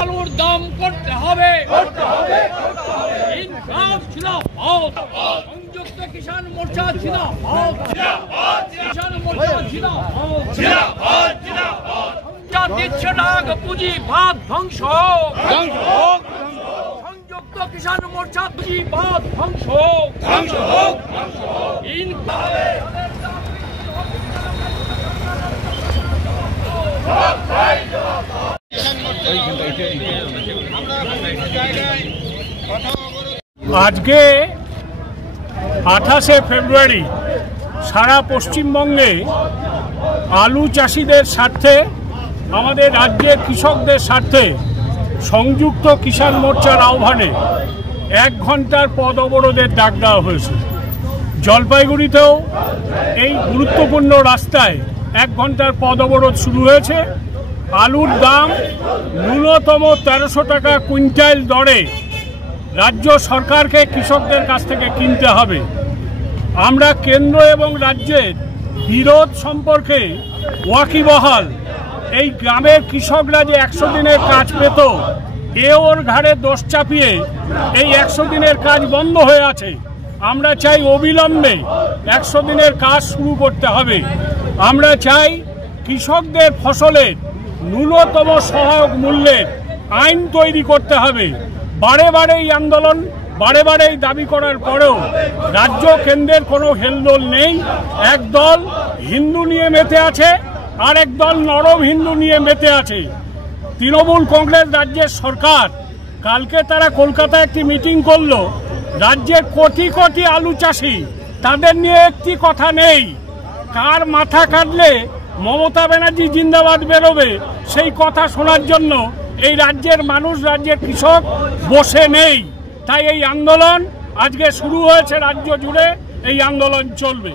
আলুর দাম করতে হবে, ইনকাম জিন্দাবাদ, সংযুক্ত কিষাণ মোর্চা জিন্দাবাদ, কিষাণ মোর্চা জিন্দাবাদ, দিচ্ছে ডাক পুঁজিবাদ ধ্বংস, সংযুক্ত কিষাণ মোর্চা পুঁজিবাদ ধ্বংস, আজকে 28শে ফেব্রুয়ারি সারা পশ্চিমবঙ্গে আলু চাষিদের স্বার্থে, আমাদের রাজ্যের কৃষকদের স্বার্থে সংযুক্ত কিষাণ মোর্চার আহ্বানে 1 ঘন্টার পথ অবরোধের ডাক দেওয়া হয়েছে। জলপাইগুড়িতেও এই গুরুত্বপূর্ণ রাস্তায় 1 ঘন্টার পথ অবরোধ শুরু হয়েছে। আলুর দাম ন্যূনতম 1300 টাকা কুইন্টাল দরে রাজ্য সরকারকে কৃষকদের কাছ থেকে কিনতে হবে। আমরা কেন্দ্র এবং রাজ্যের বিরোধ সম্পর্কে ওয়াকিবহাল। এই গ্রামের কৃষকরা যে 100 দিনের কাজ পেত, ওর ঘাড়ে দোষ চাপিয়ে এই 100 দিনের কাজ বন্ধ হয়ে আছে। আমরা চাই অবিলম্বে 100 দিনের কাজ শুরু করতে হবে। আমরা চাই কৃষকদের ফসলের ন্যূনতম সহায়ক মূল্যের আইন তৈরি করতে হবে। বারে বারে এই আন্দোলন, বারে বারে এই দাবি করার পরেও রাজ্য কেন্দ্রের কোনো হেলদোল নেই। এক দল হিন্দু নিয়ে মেতে আছে, আর এক দল নরম হিন্দু নিয়ে মেতে আছে। তৃণমূল কংগ্রেস রাজ্যের সরকার কালকে তারা কলকাতায় একটি মিটিং করলো। রাজ্যের কোটি কোটি আলু চাষি, তাদের নিয়ে একটি কথা নেই। কার মাথা কাটলে মমতা ব্যানার্জি জিন্দাবাদ বেরোবে, সেই কথা শোনার জন্য এই রাজ্যের মানুষ, রাজ্যের কৃষক বসে নেই। তাই এই আন্দোলন আজকে শুরু হয়েছে রাজ্য জুড়ে, এই আন্দোলন চলবে।